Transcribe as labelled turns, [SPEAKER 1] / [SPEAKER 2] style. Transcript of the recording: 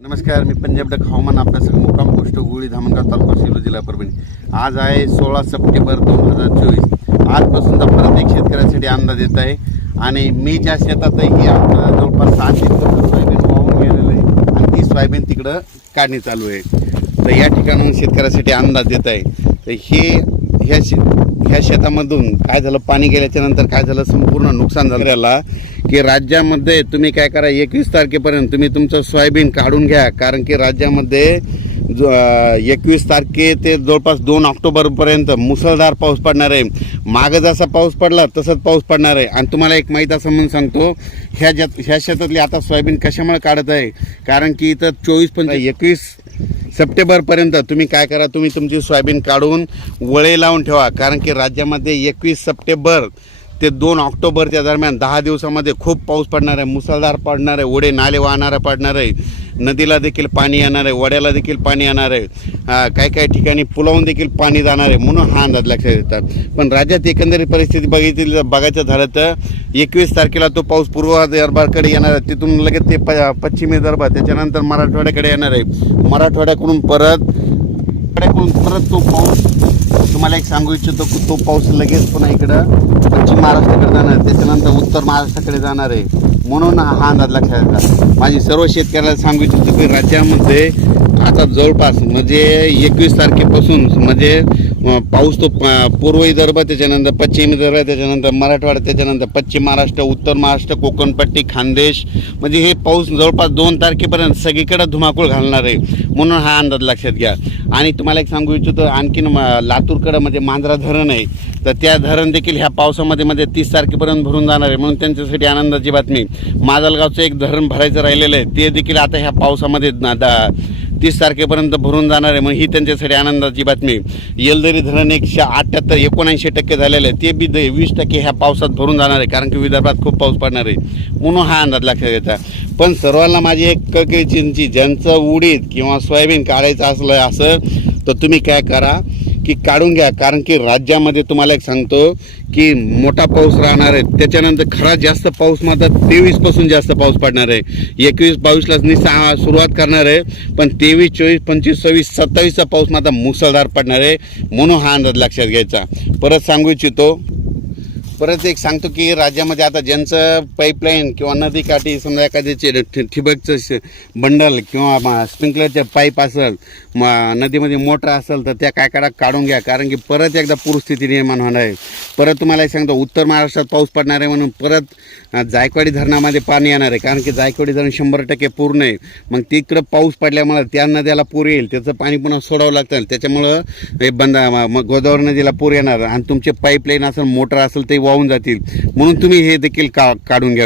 [SPEAKER 1] नमस्कार मी पंजाब डक हवामान अभ्यासक मुकाम गोष्ट गुळी धामणगाव तालुका सेलू जिल्हा परभणी. आज आहे सोळा सप्टेंबर दोन हजार चोवीस. आजपासून तर प्रत्येक शेतकऱ्यासाठी अंदाज येत आहे आणि मी ज्या शेतातही आपल्याला जवळपास सहा एकर सोयाबीन वाहून गेलेलं आहे आणि ती सोयाबीन तिकडं काढणी चालू आहे. तर या ठिकाणाहून शेतकऱ्यासाठी अंदाज येत आहे. तर हे ह्या शे ह्या शेतामधून काय झालं? पाणी गेल्याच्यानंतर काय झालं? संपूर्ण नुकसान झालं. की राज्यामध्ये तुम्ही काय करा एकवीस तारखेपर्यंत तुम्ही तुमचं सोयाबीन काढून घ्या. कारण की राज्यामध्ये जो एकवीस तारखे ते जवळपास दोन ऑक्टोबरपर्यंत मुसळधार पाऊस पडणार आहे. मागं जसा पाऊस पडला तसंच पाऊस पडणार आहे. आणि तुम्हाला एक माहीत असं म्हणून सांगतो ह्या ज्यात ह्या शेतातली आता सोयाबीन कशामुळे काढत आहे? कारण की इथं चोवीस पण एकवीस सप्टेंबरपर्यंत तुम्ही काय करा तुम्ही तुमची सोयाबीन काढून वळे लावून ठेवा. कारण की राज्यामध्ये एकवीस सप्टेंबर ते दोन ऑक्टोबरच्या दरम्यान दहा दिवसामध्ये खूप पाऊस पडणार आहे मुसळधार पडणार आहे ओढे नाले वाहणारा पडणार आहे नदीला देखील पाणी येणार आहे वड्याला देखील पाणी येणार आहे काही काही ठिकाणी पुलावून देखील पाणी जाणार आहे म्हणून हा अंदाज लक्षात येतात पण राज्यात एकंदरीत परिस्थिती बघितली बघायचं झालं तर एकवीस तारखेला तो पाऊस पूर्व दरबारकडे येणार आहे. तिथून लगेच ते प पश्चिमी दरबार त्याच्यानंतर मराठवाड्याकडे येणार आहे. मराठवाड्याकडून परत कडे परत तो पाऊस तुम्हाला एक सांगू इच्छितो की तो पाऊस लगेच पुन्हा इकडं पश्चिम महाराष्ट्राकडे जाणार त्याच्यानंतर उत्तर महाराष्ट्राकडे जाणार आहे. म्हणून हा अंदाज लक्षात येतात माझी सर्व शेतकऱ्याला सांगू इच्छितो की राज्यामध्ये आता जवळपास म्हणजे एकवीस तारखेपासून म्हणजे पाऊस तो पूर्व विदर्भ त्याच्यानंतर पश्चिम विदर्भ त्याच्यानंतर मराठवाडा त्याच्यानंतर पश्चिम महाराष्ट्र उत्तर महाराष्ट्र कोकणपट्टी खानदेश. म्हणजे हे पाऊस जवळपास दोन तारखेपर्यंत सगळीकडे धुमाकूळ घालणार आहे. म्हणून हा अंदाज लक्षात घ्या. आणि तुम्हाला एक सांगू इच्छितो आणखीन लातूरकडं म्हणजे मांजरा धरण आहे. तर त्या धरण देखील ह्या पावसामध्ये म्हणजे तीस तारखेपर्यंत भरून जाणार आहे. म्हणून त्यांच्यासाठी आनंदाची बातमी. माजलगावचं एक धरण भरायचं राहिलेलं आहे. ते देखील आता ह्या पावसामध्ये ना- दा- तीस तारखेपर्यंत भरून जाणार आहे. मग ही त्यांच्यासाठी आनंदाची बातमी येलदरी धरण एकशे अठ्ठ्याहत्तर एकोणऐंशी टक्के झालेलं आहे ते बी द- वीस टक्के ह्या पावसात भरून जाणार आहे. कारण की विदर्भात खूप पाऊस पडणार आहे. म्हणून हा अंदाज लक्षात घ्यायचा पण सर्वांना माझी एक चिंची ज्यांचं उडीद किंवा सोयाबीन काढायचं असलं असं तर तुम्ही काय करा. की काढून घ्या. कारण की राज्यामध्ये तुम्हाला एक सांगतो की मोठा पाऊस राहणार आहे. त्याच्यानंतर खरा जास्त पाऊस मात्र तेवीसपासून जास्त पाऊस पडणार आहे. एकवीस बावीसलाच मी सुरुवात करणार आहे. पण तेवीस चोवीस पंचवीस सव्वीस सत्तावीसचा पाऊस मात्र मुसळधार पडणार आहे. म्हणून हा अंदाज लक्षात घ्यायचा. परत सांगू इच्छितो परत एक सांगतो की राज्यामध्ये आता ज्यांचं पाईपलाईन किंवा नदीकाठी समजा एखाद्याचे ठिबकचं बंडल किंवा स्प्रिंकलरचे पाईप असेल म नदीमध्ये मोटर असेल तर त्या काय काढा काढून घ्या. कारण की परत एकदा पूरस्थिती निर्माण होणार आहे. परत तुम्हाला एक सांगतो उत्तर महाराष्ट्रात पाऊस पडणार आहे म्हणून परत जायकवाडी धरणामध्ये पाणी येणार आहे. कारण की जायकवाडी धरण शंभर टक्के पूर्ण आहे. मग तिकडं पाऊस पडल्यामुळे त्या नद्याला पूर येईल. त्याचं पाणी पुन्हा सोडावं लागतं. त्याच्यामुळं हे बंद मग गोदावरी नदीला पूर येणार. आणि तुमचे पाईपलाईन असेल मोटर असेल ते वाहून जातील. म्हणून तुम्ही हे देखील का काढून घ्यावे.